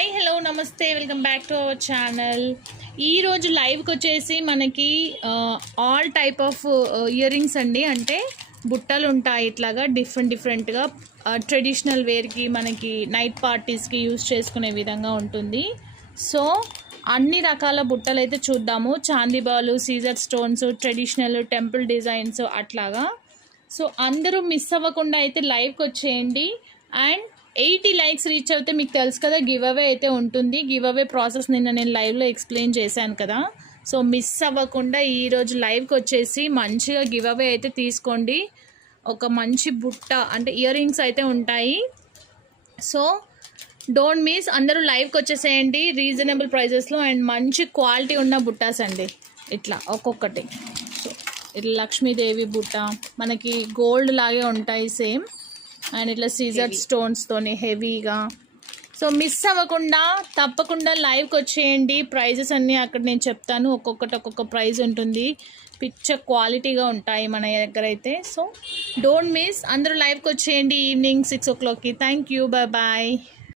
Hi hello నమస్తే welcome back to our channel. ఈరోజు లైవ్కి వచ్చేసి మనకి all type of ear rings అండి. అంటే బుట్టలు ఉంటాయి ఇట్లాగా డిఫరెంట్గా ట్రెడిషనల్ వేర్కి మనకి నైట్ పార్టీస్కి యూజ్ చేసుకునే విధంగా ఉంటుంది. సో అన్ని రకాల బుట్టలు అయితే చూద్దాము. చాందీబాలు, సీజర్ స్టోన్స్, ట్రెడిషనల్ టెంపుల్ డిజైన్స్ అట్లాగా. సో అందరూ మిస్ అవ్వకుండా అయితే లైవ్కి వచ్చేయండి. అండ్ 80 లైక్స్ రీచ్ అవుతే మీకు తెలుసు కదా గివ్ అవే అయితే ఉంటుంది. గివ్ అవే ప్రాసెస్ నిన్న నేను లైవ్లో ఎక్స్ప్లెయిన్ చేశాను కదా. సో మిస్ అవ్వకుండా ఈరోజు లైవ్కి వచ్చేసి మంచిగా గివ్ అవే అయితే తీసుకోండి. ఒక మంచి బుట్ట అంటే ఇయర్ రింగ్స్ అయితే ఉంటాయి. సో డోంట్ మిస్, అందరూ లైవ్కి వచ్చేసేయండి రీజనబుల్ ప్రైజెస్లో అండ్ మంచి క్వాలిటీ ఉన్న బుట్టాస్ అండి. ఇట్లా ఒక్కొక్కటి. సో ఇట్లా లక్ష్మీదేవి బుట్ట మనకి గోల్డ్ లాగే ఉంటాయి సేమ్. అండ్ ఇట్లా సీజర్ స్టోన్స్తోని హెవీగా. సో మిస్ అవ్వకుండా తప్పకుండా లైవ్కి వచ్చేయండి. ప్రైజెస్ అన్నీ అక్కడ నేను చెప్తాను. ఒక్కొక్క ప్రైజ్ ఉంటుంది. పిక్చర్ క్వాలిటీగా ఉంటాయి మన దగ్గర అయితే. సో డోంట్ మిస్, అందరూ లైవ్కి వచ్చేయండి ఈవినింగ్ 6 o'clockకి. Thank you, bye.